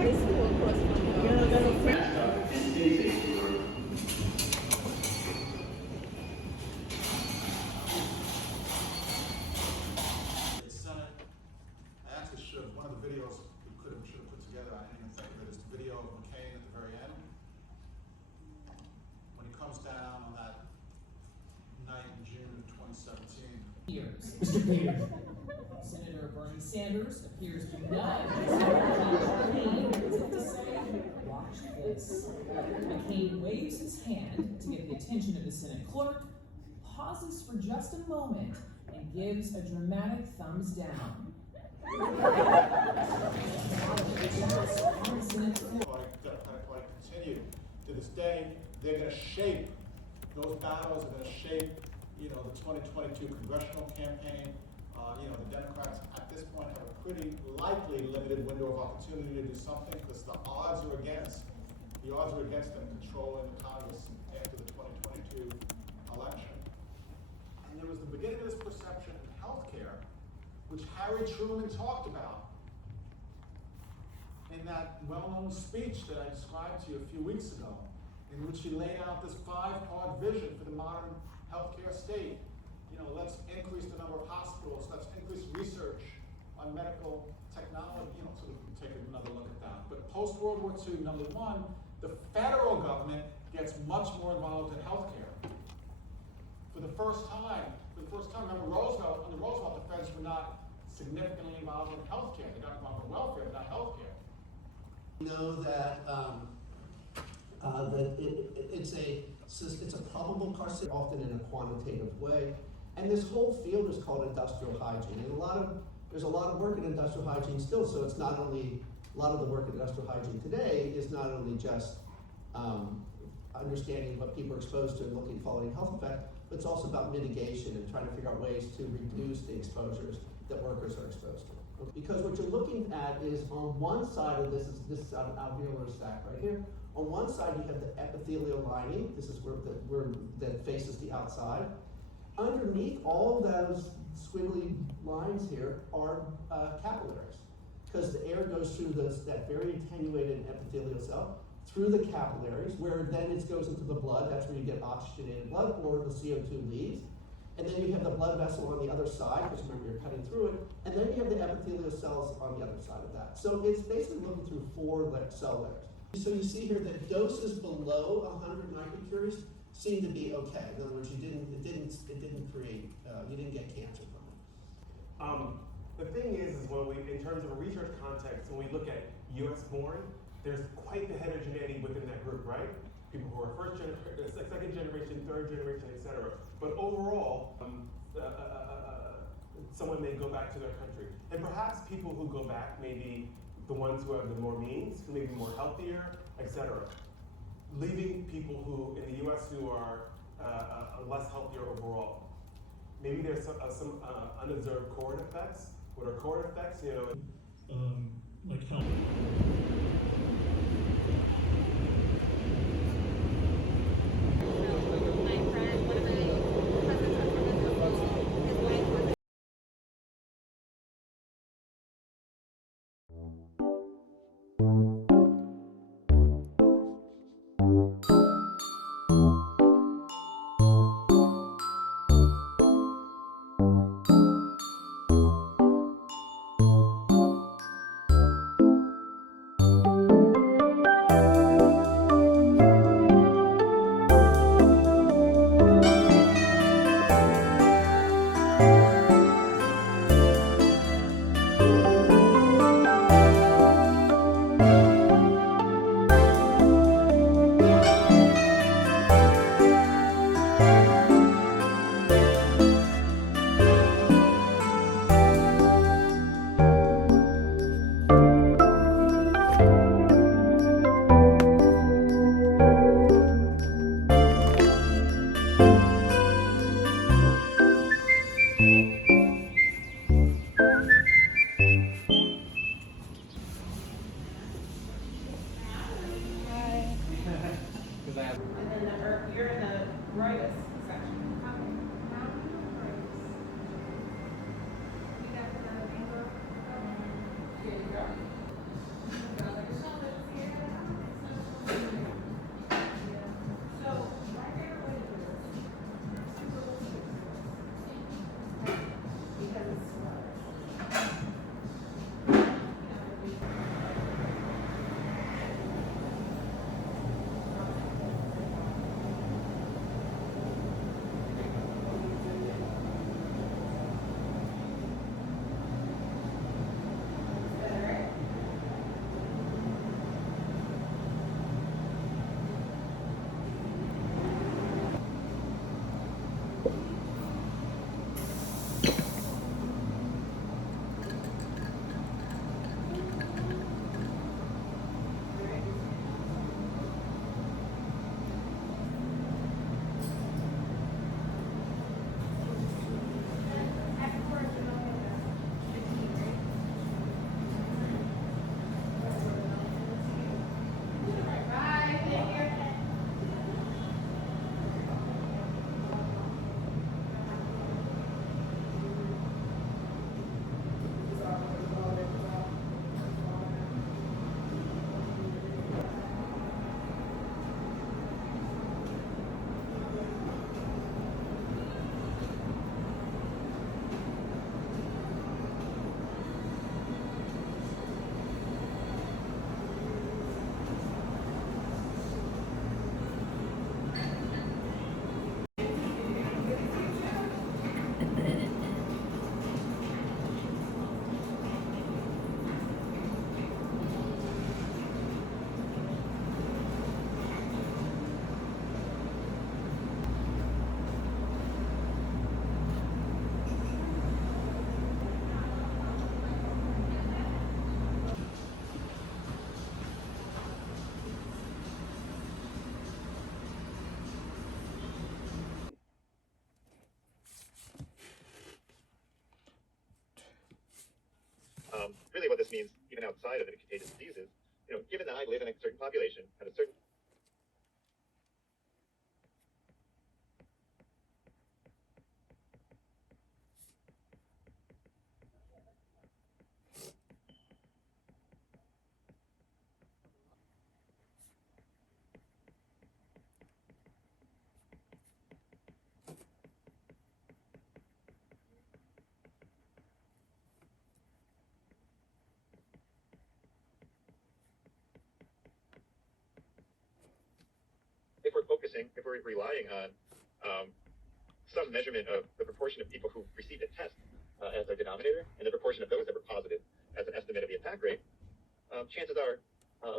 high school across from Senate. I actually should have, one of the videos we should have put together, I didn't even think of it, is the video of McCain at the very end. When he comes down on that night in June of 2017. Mr. Peters. Senator Bernie Sanders appears to not to say, watch this. McCain waves his hand to get the attention of the Senate clerk, pauses for just a moment, and gives a dramatic thumbs down. Like continue to this day, they're going to shape, those battles are going to shape, the 2022 congressional campaign. The Democrats at this point have a pretty likely limited window of opportunity to do something because the odds are against them controlling the Congress after the 2022 election. And there was the beginning of this perception in healthcare, which Harry Truman talked about in that well-known speech that I described to you a few weeks ago, in which he laid out this 5-part vision for the modern healthcare state. Let's increase the number of hospitals, let's increase research on medical technology, so we can take another look at that. But post-World War II, number one, the federal government gets much more involved in healthcare. For the first time, remember Roosevelt, under Roosevelt, the feds were not significantly involved in healthcare. They got involved in welfare, but not healthcare. We know that it's a probable carcinoma, often in a quantitative way. And this whole field is called industrial hygiene. And there's a lot of work in industrial hygiene still, so it's not only, a lot of the work in industrial hygiene today is not only just understanding what people are exposed to and looking at following health effect, but it's also about mitigation and trying to figure out ways to reduce the exposures that workers are exposed to. Because what you're looking at is on one side of this is an alveolar sac right here. On one side you have the epithelial lining. This is where that faces the outside. Underneath all those squiggly lines here are capillaries, because the air goes through that very attenuated epithelial cell through the capillaries, where then it goes into the blood. That's where you get oxygenated blood, or the CO2 leaves. And then you have the blood vessel on the other side, because remember you're cutting through it, and then you have the epithelial cells on the other side of that. So it's basically looking through 4 cell layers. So you see here that doses below 100 microcuries seem to be okay. In other words, it didn't create, you didn't get cancer from it. The thing is when we, in terms of a research context, when we look at U.S. born, there's quite the heterogeneity within that group, right? People who are second generation, third generation, etc. But overall, someone may go back to their country. And perhaps people who go back may be the ones who have the more means, who may be more healthier, etc. Leaving people who, in the U.S., who are less healthier overall. Maybe there's some unobserved cord effects. What are cord effects? Like health. Really what this means, even outside of the contagious diseases, given that I live in a certain population, at a certain if we're relying on some measurement of the proportion of people who received a test as our denominator, and the proportion of those that were positive as an estimate of the attack rate, chances are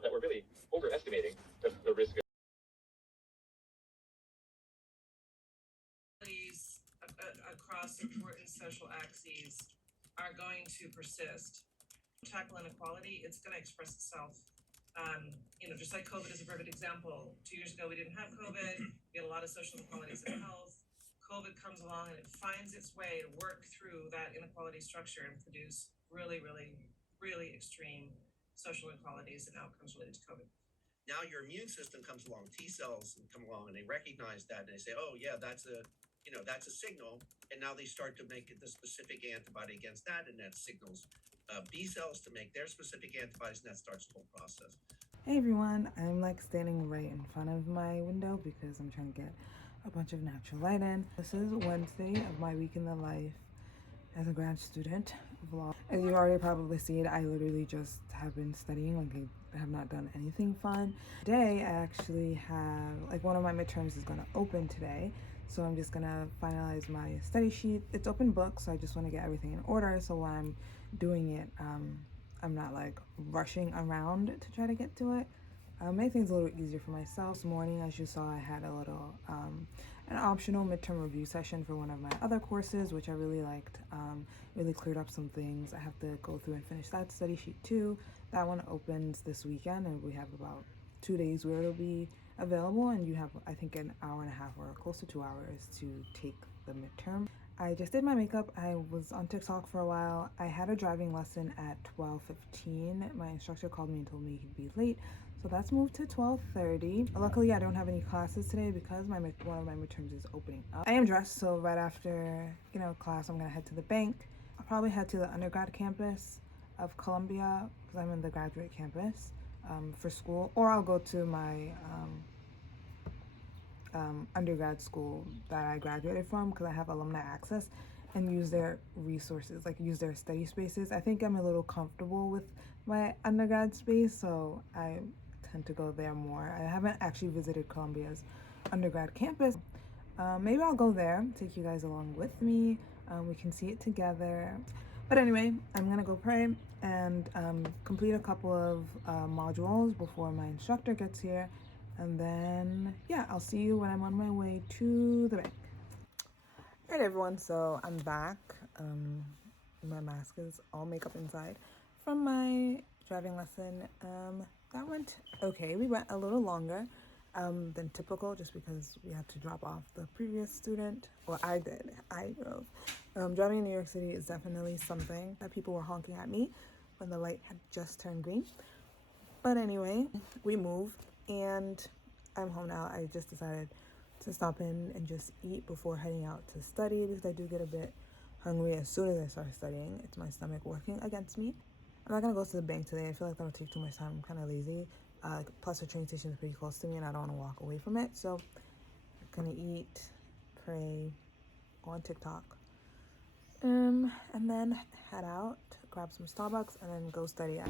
that we're really overestimating the risk of across important social axes are going to persist. Tackle inequality, it's going to express itself. Just like COVID is a perfect example. 2 years ago, we didn't have COVID. We had a lot of social inequalities in health. COVID comes along and it finds its way to work through that inequality structure and produce really, really, really extreme social inequalities and outcomes related to COVID. Now your immune system comes along, T cells come along, and they recognize that, and they say, oh yeah, that's a signal, and now they start to make the specific antibody against that, and that signals B cells to make their specific antibodies, and that starts the whole process. Hey everyone, I'm like standing right in front of my window because I'm trying to get a bunch of natural light in. This is Wednesday of my week in the life as a grad student vlog. As you've already probably seen, I literally just have been studying, like I have not done anything fun. Today I actually have, one of my midterms is gonna open today. So I'm just gonna finalize my study sheet. It's open book, so I just wanna get everything in order. So when I'm doing it, I'm not rushing around to try to get to it. Make things a little easier for myself. This morning, as you saw, I had a little, an optional midterm review session for one of my other courses, which I really liked. Really cleared up some things. I have to go through and finish that study sheet too. That one opens this weekend, and we have about 2 days where it'll be available, and you have, I think, an hour and a half or close to 2 hours to take the midterm. I just did my makeup. I was on TikTok for a while. I had a driving lesson at 12:15. My instructor called me and told me he'd be late, so that's moved to 12:30. Luckily, I don't have any classes today because one of my midterms is opening up. I am dressed, so right after class, I'm gonna head to the bank. I'll probably head to the undergrad campus of Columbia because I'm in the graduate campus for school, or I'll go to my undergrad school that I graduated from because I have alumni access, and use their resources, use their study spaces. I think I'm a little comfortable with my undergrad space, so I tend to go there more. I haven't actually visited Columbia's undergrad campus. Maybe I'll go there, take you guys along with me. We can see it together. But anyway, I'm gonna go pray and complete a couple of modules before my instructor gets here. And then, yeah, I'll see you when I'm on my way to the bank. All right, everyone, so I'm back. My mask is all makeup inside from my driving lesson. That went okay. We went a little longer than typical just because we had to drop off the previous student. Well, I did. I drove. Driving in New York City is definitely something that people were honking at me when the light had just turned green. But anyway, we moved. And I'm home now. I just decided to stop in and just eat before heading out to study because I do get a bit hungry as soon as I start studying. It's my stomach working against me. I'm not gonna go to the bank today. I feel like that'll take too much time. I'm kind of lazy. Plus the train station is pretty close to me and I don't want to walk away from it. So I'm gonna eat, pray, go on TikTok, and then head out, grab some Starbucks, and then go study.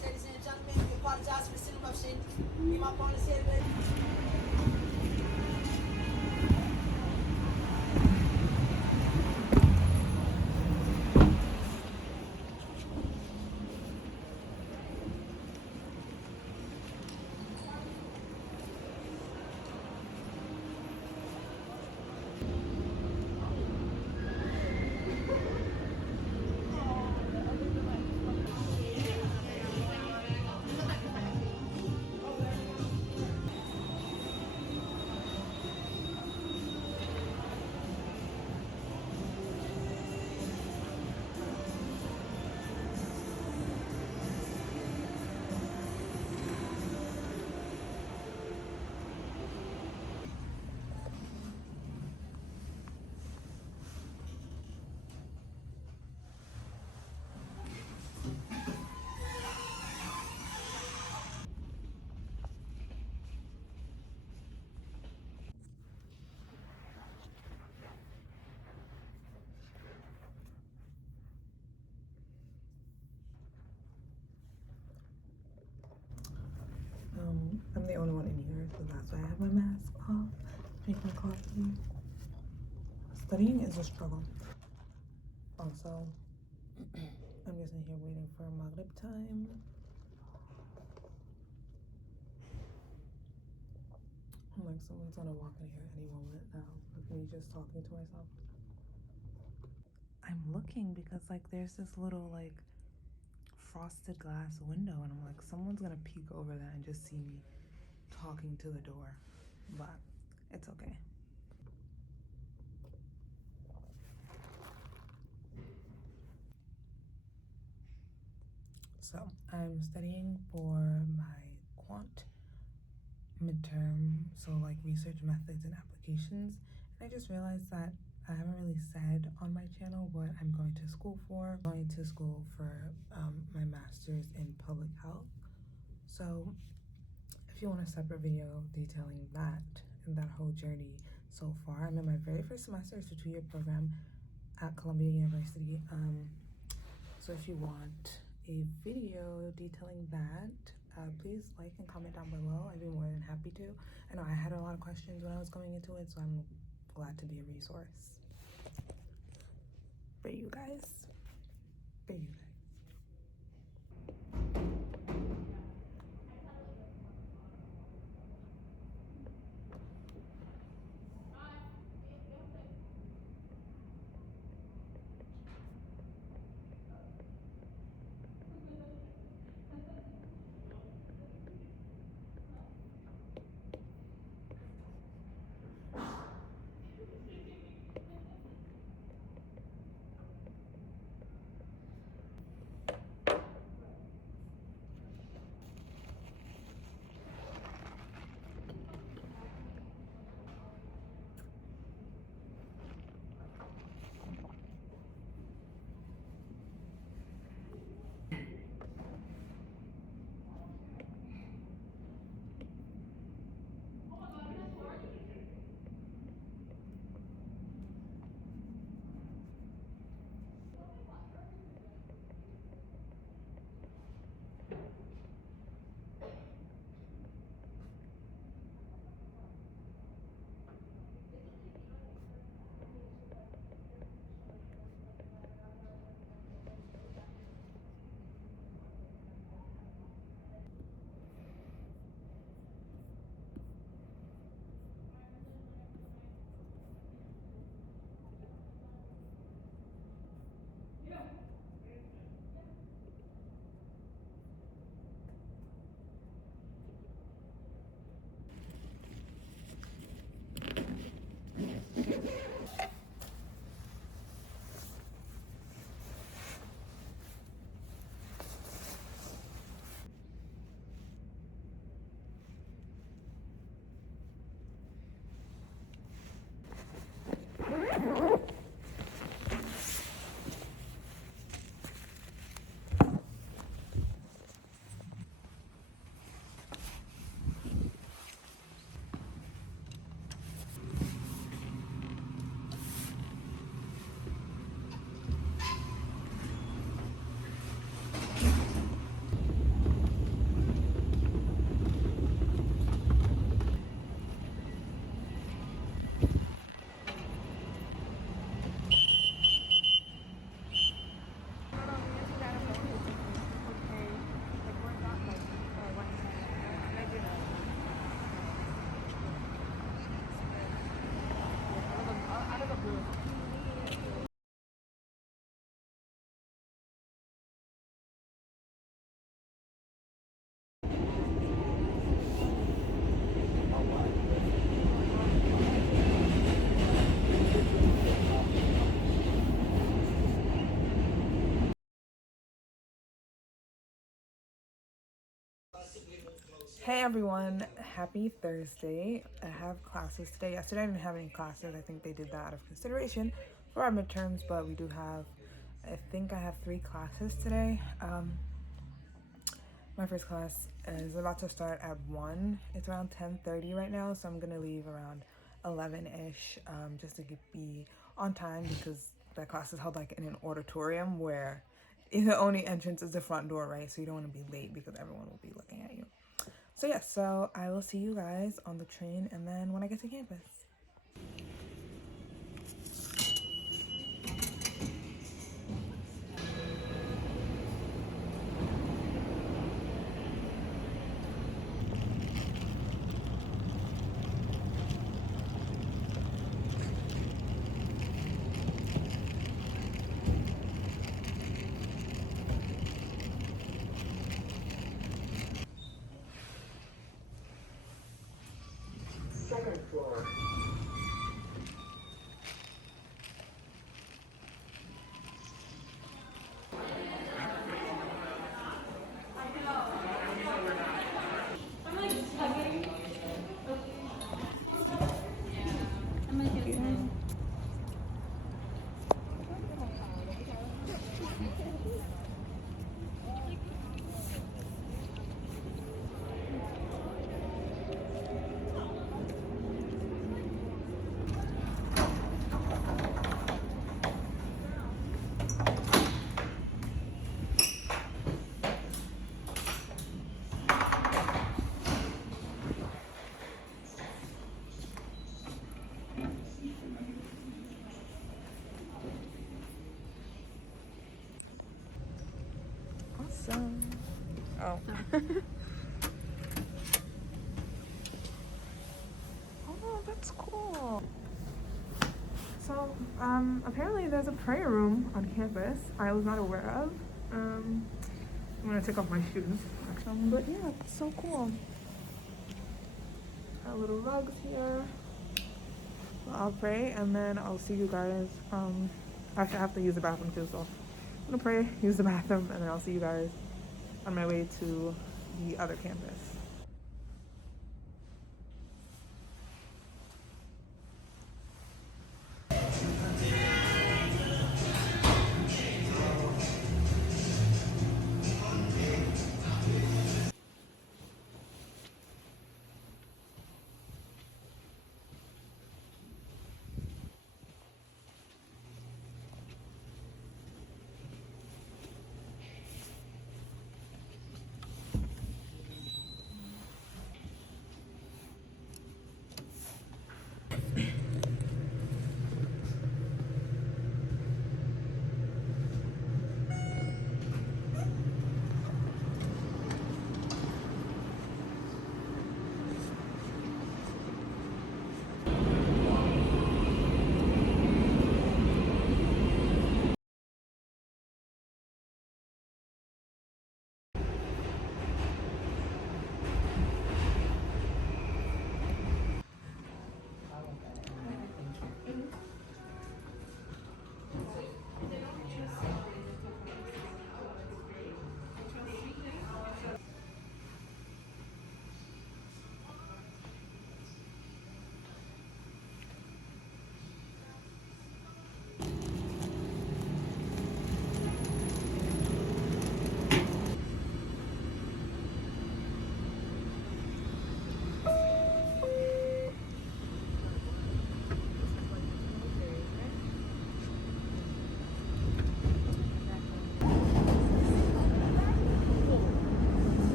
Ladies and gentlemen, we apologize for this interruption. Me, my partner's here, baby. So that's why I have my mask off. Drink my coffee. Studying is a struggle. Also, I'm just in here waiting for Maghrib time. I'm like, someone's gonna walk in here any moment now with me just talking to myself. I'm looking because like there's this little like frosted glass window and I'm like, someone's gonna peek over that and just see me talking to the door, but it's okay. So I'm studying for my quant midterm, so like research methods and applications, and I just realized that I haven't really said on my channel what I'm going to school for. I'm going to school for my master's in public health. So if you want a separate video detailing that and that whole journey so far, I'm in my very first semester. It's a 2-year program at Columbia University. So if you want a video detailing that, please like and comment down below. I'd be more than happy to. I know I had a lot of questions when I was going into it, so I'm glad to be a resource for you guys. For you guys. Hey everyone, happy Thursday. I have classes today. Yesterday I didn't have any classes. I think they did that out of consideration for our midterms, but we do have, I think I have 3 classes today. My first class is about to start at 1. It's around 10:30 right now, so I'm gonna leave around 11-ish, just to be on time because that class is held like in an auditorium where the only entrance is the front door, right? So you don't want to be late because everyone will be looking at you. So yeah, so I will see you guys on the train and then when I get to campus. Second floor. Awesome. Oh. Oh, that's cool. So, apparently there's a prayer room on campus I was not aware of. I'm gonna take off my shoes. But yeah, it's so cool. Got little rugs here. So I'll pray and then I'll see you guys. Actually, I have to use the bathroom too, so I'm gonna pray, use the bathroom, and then I'll see you guys on my way to the other campus.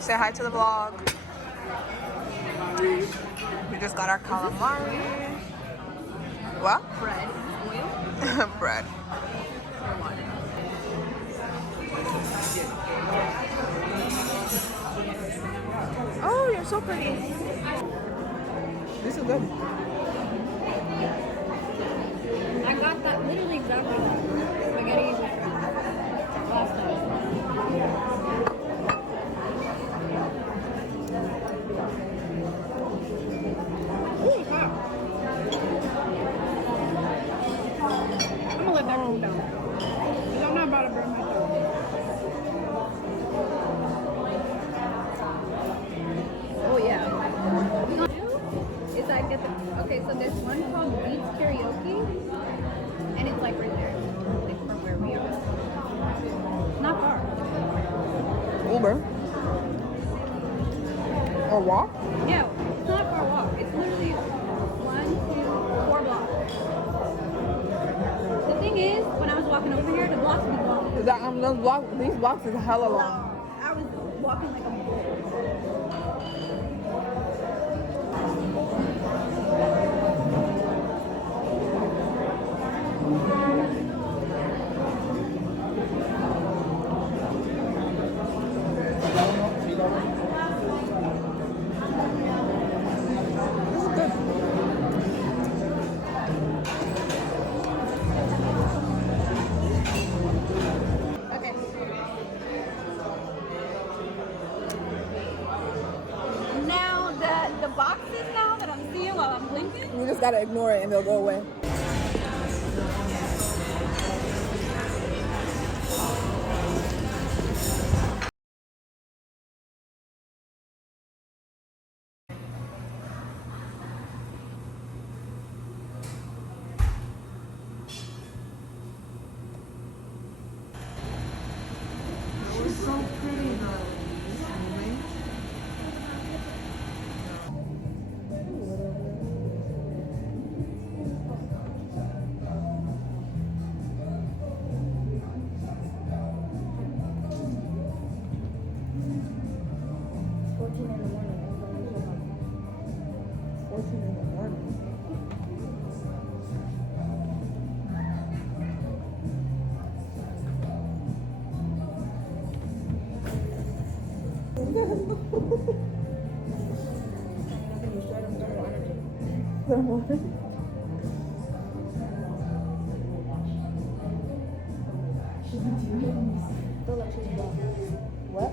Say hi to the vlog. We just got our calamari. What? Bread. Oil. Bread. Oh, you're so pretty. This is good. I got that literally exactly that. Spaghetti. Pasta. Holy crap. I'm gonna let that roll down. Because I'm not about to burn my throat. Oh yeah. Is I get the okay, so there's one called Beats Karaoke and it's like right there. walk? Yeah, it's not a far walk. It's literally 1, 2, 4 blocks. The thing is, when I was walking over here, the blocks would be long. These blocks is hella long. I was walking like a bull. Okay. Now the boxes now that I'm seeing while I'm blinking. You just gotta ignore it and they'll go away. She's so pretty though. What?